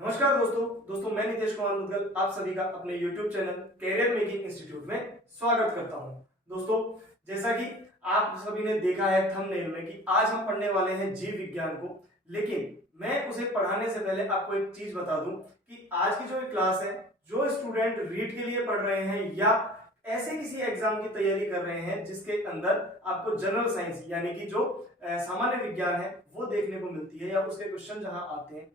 नमस्कार दोस्तों मैं नितेश कुमार मुदगल आप सभी का अपने YouTube channel career making institute में स्वागत करता हूं। दोस्तों, जैसा कि आप सभी ने देखा है थंबनेल में कि आज हम पढ़ने वाले हैं जीव विज्ञान को, लेकिन मैं उसे पढ़ाने से पहले आपको एक चीज बता दूं कि आज की जो क्लास है, जो स्टूडेंट रीट के लिए पढ़ रहे हैं या ऐसे किसी एग्जाम की तैयारी कर रहे हैं जिसके अंदर आपको जनरल साइंस यानी कि जो सामान्य विज्ञान है वो देखने को मिलती है या उसके क्वेश्चन जहां आते हैं,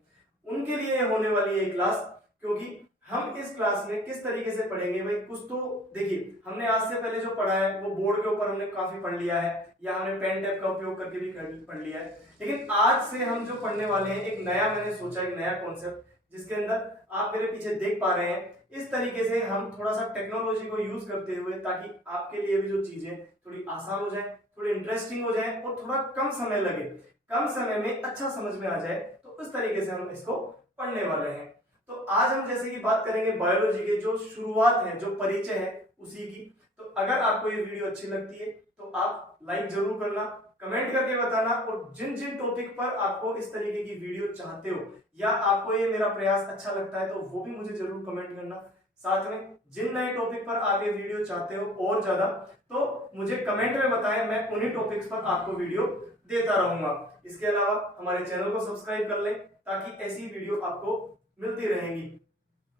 उनके लिए होने वाली है क्लास। क्योंकि हम इस क्लास में किस तरीके से पढ़ेंगे भाई, कुछ तो देखिए हमने आज से पहले जो पढ़ा है वो बोर्ड के ऊपर हमने काफी पढ़ लिया है या हमने पेन टैब का उपयोग करके भी पढ़ लिया है, लेकिन आज से हम जो पढ़ने वाले हैं एक नया, मैंने सोचा एक नया कॉन्सेप्ट जिसके अंदर आप मेरे पीछे देख पा रहे हैं, इस तरीके से हम थोड़ा सा टेक्नोलॉजी को यूज करते हुए ताकि आपके लिए भी जो चीजें थोड़ी आसान हो जाए, थोड़ी इंटरेस्टिंग हो जाए और थोड़ा कम समय लगे, कम समय में अच्छा समझ में आ जाए, तो उस तरीके से हम इसको पढ़ने वाले हैं। तो आज हम जैसे कि बात करेंगे बायोलॉजी के जो शुरुआत है, जो परिचय है उसी की। तो अगर आपको ये वीडियो अच्छी लगती है तो आप लाइक जरूर करना, कमेंट करके बताना, और जिन जिन टॉपिक पर आपको इस तरीके की वीडियो चाहते हो या आपको ये मेरा प्रयास अच्छा लगता है तो वो भी मुझे जरूर कमेंट करना। साथ में जिन नए टॉपिक पर आप ये वीडियो चाहते हो और ज्यादा, तो मुझे कमेंट में बताएं, मैं उन्हीं टॉपिक्स पर आपको वीडियो देता रहूंगा। इसके अलावा हमारे चैनल को सब्सक्राइब कर लें ताकि ऐसी वीडियो आपको मिलती रहेंगी।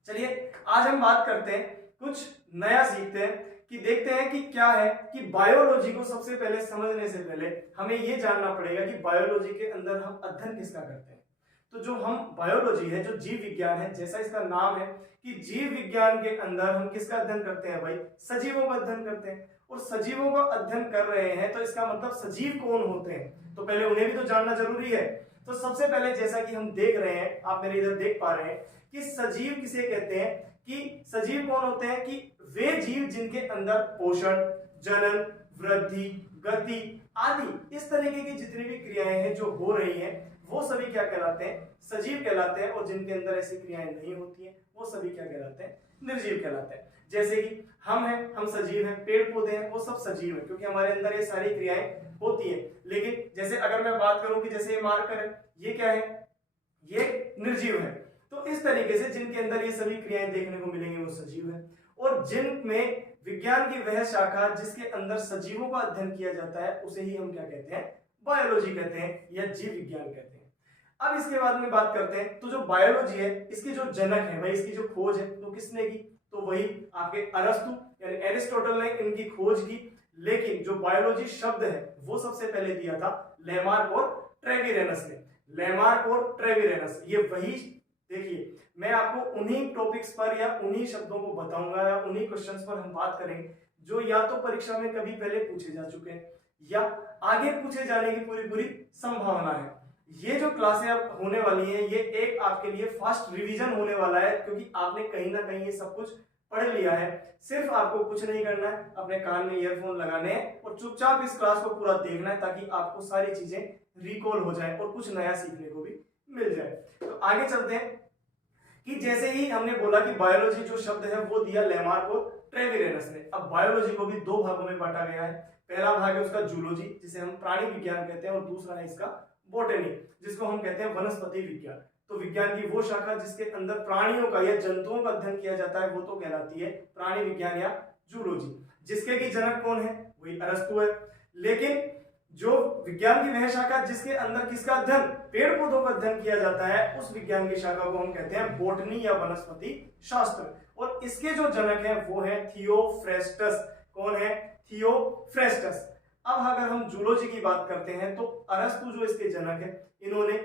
चलिए आज हम बात करते हैं, कुछ नया सीखते हैं कि देखते हैं कि क्या है कि बायोलॉजी को सबसे पहले समझने से पहले हमें यह जानना पड़ेगा कि बायोलॉजी के अंदर हम अध्ययन किसका करते हैं। तो जो हम बायोलॉजी है, जो जीव विज्ञान है, जैसा इसका नाम है कि जीव विज्ञान के अंदर हम किसका अध्ययन करते हैं भाई, सजीवों का अध्ययन करते हैं। और सजीवों का अध्ययन कर रहे हैं तो इसका मतलब सजीव कौन होते हैं, तो पहले उन्हें भी तो जानना जरूरी है। तो सबसे पहले जैसा कि हम देख रहे हैं, आप मेरे इधर देख पा रहे हैं कि सजीव किसे कहते हैं, कि सजीव कौन होते हैं कि वे जीव जिनके अंदर पोषण, जनन, वृद्धि, गति आदि इस तरीके की जितनी भी क्रियाएं हैं जो हो रही हैं वो सभी क्या कहलाते हैं, सजीव कहलाते हैं। और जिनके अंदर ऐसी क्रियाएं नहीं होती हैं वो सभी क्या कहलाते हैं, निर्जीव कहलाते हैं। जैसे कि हम हैं, हम सजीव हैं, पेड़ पौधे हैं, वो सब सजीव हैं क्योंकि हमारे अंदर ये सारी क्रियाएं होती है। लेकिन जैसे अगर मैं बात करूं कि जैसे ये मार्कर है, ये क्या है, ये निर्जीव है। तो इस तरीके से जिनके अंदर ये सभी क्रियाएं देखने को मिलेंगी वो सजीव है। और जिनमें विज्ञान की वह शाखा जिसके अंदर सजीवों का अध्ययन किया जाता है उसे ही हम क्या कहते हैं, बायोलॉजी कहते हैं या जीव विज्ञान कहते हैं। अब इसके बाद में बात करते हैं, तो जो बायोलॉजी है इसकी जो जनक है भाई, इसकी जो खोज है तो किसने की, तो वही आपके अरस्तु यानी एरिस्टोटल ने इनकी खोज की। लेकिन जो बायोलॉजी शब्द है वो सबसे पहले दिया था लेमार्क और ट्रेविरेनस ने। लेमार्क और ट्रेविरेनस ये वही, देखिए मैं आपको उन्हीं टॉपिक्स पर या उन्हीं शब्दों को बताऊंगा या उन्हीं क्वेश्चंस पर हम बात करेंगे जो या तो परीक्षा में कभी पहले पूछे जा चुके हैं या आगे पूछे जाने की पूरी पूरी संभावना है। ये जो क्लासें अब होने वाली हैं ये एक आपके लिए फास्ट रिवीजन होने वाला है, क्योंकि आपने कहीं ना कहीं ये सब कुछ पढ़ लिया है। सिर्फ आपको कुछ नहीं करना है, अपने कान में ईयरफोन लगाने हैं और चुपचाप इस क्लास को पूरा देखना है ताकि आपको सारी चीजें रिकॉल हो जाए और कुछ नया सीखने को भी मिल जाए। तो आगे चलते हैं कि जैसे ही हमने बोला कि बायोलॉजी जो शब्द है वो दिया लेमार्क और ट्रेविरेनस ने। अब बायोलॉजी को भी दो भागों में बांटा गया है। पहला भाग है उसका जूलॉजी जिसे हम प्राणी विज्ञान कहते हैं, और दूसरा है इसका बॉटनी जिसको हम कहते हैं वनस्पति विज्ञान। तो विज्ञान की वो शाखा जिसके अंदर प्राणियों का या जंतुओं का अध्ययन किया जाता है वो तो कहलाती है प्राणी विज्ञान या जूलॉजी, जिसके की जनक कौन है, वही अरस्तु है। लेकिन जो विज्ञान की वह शाखा जिसके अंदर किसका अध्ययन, पेड़ पौधों का अध्ययन किया जाता है, उस विज्ञान की शाखा को हम कहते हैं बॉटनी या वनस्पति शास्त्र। और इसके जो जनक हैं वो है थियोफ्रेस्टस। कौन है, थियोफ्रेस्टस। अब अगर हम जूलॉजी की बात करते हैं तो अरस्तु जो इसके जनक है, इन्होंने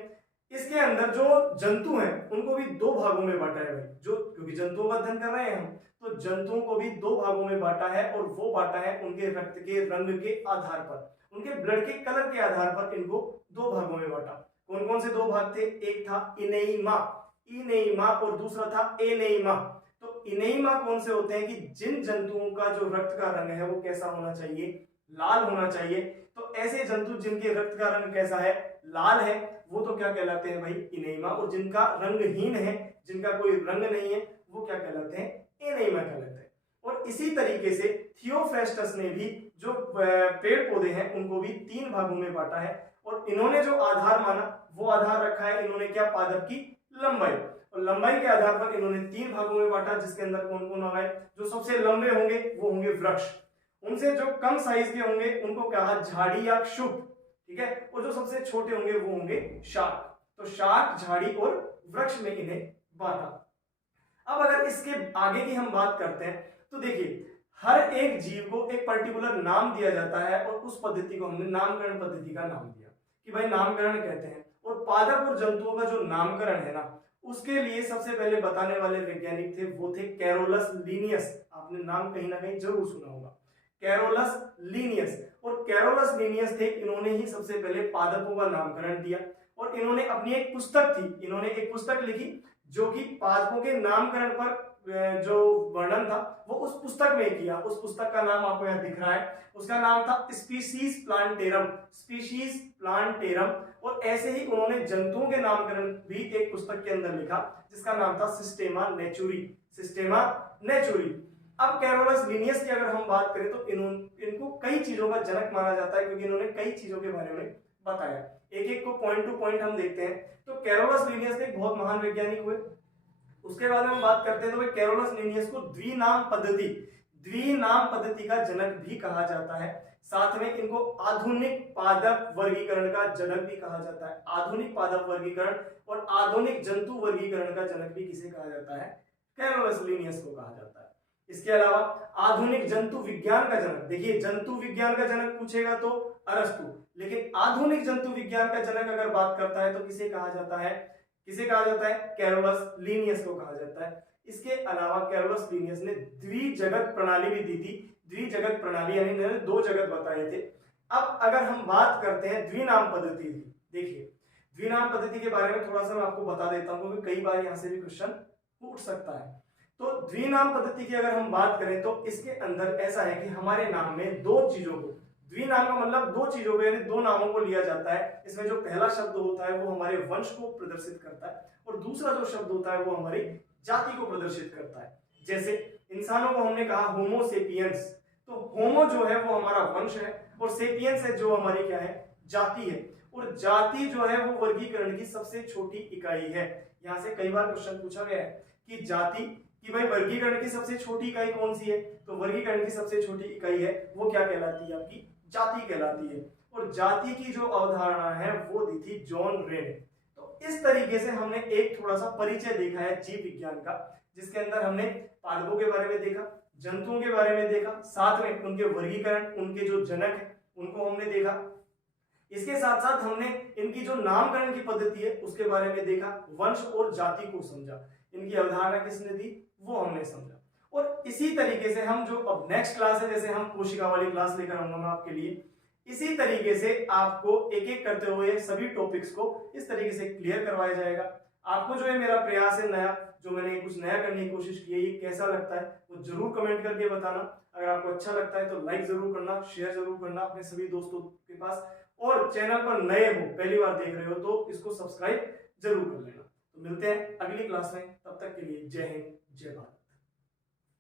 इसके अंदर जो जंतु हैं उनको भी दो भागों में बांटा है भाई, जो क्योंकि जंतुओं का अध्ययन कर रहे हैं हम, तो जंतुओं को भी दो भागों में बांटा है। और वो बांटा है उनके रक्त के रंग के आधार पर, उनके ब्लड के कलर के आधार पर इनको दो भागों में बांटा। कौन कौन से दो भाग थे, एक था इनेइमा, इनेइमा, और दूसरा था एनेइमा। तो इनेइमा कौन से होते हैं कि जिन जंतुओं का जो रक्त का रंग है वो कैसा होना चाहिए, लाल होना चाहिए। तो ऐसे जंतु जिनके रक्त का रंग कैसा है, लाल है, वो तो क्या कहलाते हैं भाई, इनेइमा। और जिनका रंगहीन है, जिनका कोई रंग नहीं है, वो क्या कहलाते हैं, एनेइमा कहलाते हैं। और इसी तरीके से थियोफ्रेस्टस ने भी जो पेड़ पौधे हैं उनको भी तीन भागों में बांटा है। और इन्होंने जो आधार माना वो आधार रखा है इन्होंने क्या, पादप की लंबाई। और लंबाई के आधार पर इन्होंने 3 भागों में बांटा, जिसके अंदर कौन कौन आ गए, जो सबसे लंबे होंगे वो होंगे वृक्ष, उनसे जो कम साइज के होंगे उनको कहा झाड़ी या क्षुप, ठीक है, और जो सबसे छोटे होंगे वो होंगे शाक। तो शाक, झाड़ी और वृक्ष में इन्हें बांटा। अब अगर इसके आगे की हम बात करते हैं तो देखिए हर एक जीव को एक पर्टिकुलर नाम दिया जाता है और उस पद्धति को हमने नामकरण पद्धति का नाम दिया कि भाई नामकरण कहते हैं। और पादप और जंतुओं का जो नामकरण है ना, उसके लिए सबसे पहले बताने वाले वैज्ञानिक थे वो थे कैरोलस लीनियस। आपने नाम कहीं ना कहीं जरूर सुना होगा, कैरोलस लीनियस। और कैरोलस लीनियस थे, इन्होंने ही सबसे पहले पादपों का नामकरण दिया। और इन्होंने अपनी एक पुस्तक थी, इन्होंने एक पुस्तक लिखी जो कि पादपों के नामकरण पर जो वर्णन था वो उस पुस्तक में किया। उस पुस्तक का नाम आपको यहाँ दिख रहा है, उसका नाम था स्पीशीज प्लांटेरम, स्पीशीज प्लांटेरम। और ऐसे ही उन्होंने जंतुओं के नामकरण भी एक पुस्तक के अंदर लिखा जिसका नाम था सिस्टेमा नेचुरी, सिस्टेमा नेचुरी। अब कैरोलस लीनियस की अगर हम बात करें तो इनको कई चीजों का जनक माना जाता है क्योंकि इन्होंने कई चीजों के बारे में बताया। एक एक को पॉइंट टू पॉइंट हम देखते हैं। तो कैरोलस लीनियस एक बहुत महान वैज्ञानिक हुए। उसके बाद में हम बात करते हैं तो कैरोलस लीनियस को द्विनाम पद्धति का जनक भी कहा जाता है। साथ में इनको आधुनिक पादप वर्गीकरण का जनक भी कहा जाता है। आधुनिक पादप वर्गीकरण और आधुनिक जंतु वर्गीकरण का जनक भी किसे कहा जाता है, कैरोलस लीनियस को कहा जाता है। इसके अलावा आधुनिक जंतु विज्ञान का जनक, देखिए जंतु विज्ञान का जनक पूछेगा तो अरस्तु, लेकिन आधुनिक जंतु विज्ञान का जनक अगर बात करता है तो किसे कहा जाता है, कैरोलस लीनियस को कहा जाता है। इसके अलावा कैरोलस लीनियस ने द्विजगत प्रणाली भी दी थी। द्विजगत प्रणाली यानी इन्होंने 2 जगत बताए थे। अब अगर हम बात करते हैं द्विनाम पद्धति की, देखिए द्विनाम पद्धति के बारे में थोड़ा सा मैं आपको बता देता हूं क्योंकि कई बार यहां से भी क्वेश्चन पूछ सकता है। तो द्विनाम पद्धति की अगर हम बात करें तो इसके अंदर ऐसा है कि हमारे नाम में 2 चीजों को, द्विनाम का मतलब 2 चीजों को यानी 2 नामों को लिया जाता है। इसमें जो पहला शब्द होता है वो हमारे वंश को प्रदर्शित करता है और दूसरा जो शब्द होता है वो हमारी जाति को प्रदर्शित करता है। जैसे इंसानों को हमने कहा होमो सेपियंस, तो होमो जो है वो हमारा वंश है और सेपियंस है जो हमारी क्या है, जाति है। और जाति जो है वो वर्गीकरण की सबसे छोटी इकाई है। यहां से कई बार क्वेश्चन पूछा गया है कि जाति कि भाई वर्गीकरण की सबसे छोटी इकाई कौन सी है, तो वर्गीकरण की सबसे छोटी इकाई है वो क्या कहलाती है, आपकी जाति कहलाती है। और जाति की जो अवधारणा है वो दी थी जॉन रे ने। तो इस तरीके से हमने एक थोड़ा सा परिचय देखा है जीव विज्ञान का, जिसके अंदर हमने पादपों के बारे में देखा, जंतुओं के बारे में देखा, साथ में उनके वर्गीकरण, उनके जो जनक है उनको हमने देखा। इसके साथ साथ हमने इनकी जो नामकरण की पद्धति है उसके बारे में देखा, वंश और जाति को समझा, इनकी अवधारणा किसने दी वो हमने समझा। और इसी तरीके से हम जो अब नेक्स्ट क्लास है, जैसे हम कोशिका वाली क्लास लेकर आऊंगा मैं आपके लिए, इसी तरीके से आपको एक एक करते हुए सभी टॉपिक्स को इस तरीके से क्लियर करवाया जाएगा। आपको जो है मेरा प्रयास है नया, जो मैंने कुछ नया करने की कोशिश की है, ये कैसा लगता है वो जरूर कमेंट करके बताना। अगर आपको अच्छा लगता है तो लाइक जरूर करना, शेयर जरूर करना अपने सभी दोस्तों के पास, और चैनल पर नए हो, पहली बार देख रहे हो तो इसको सब्सक्राइब जरूर कर लेना। तो मिलते हैं अगली क्लास में, तब तक के लिए जय हिंद जय भारत।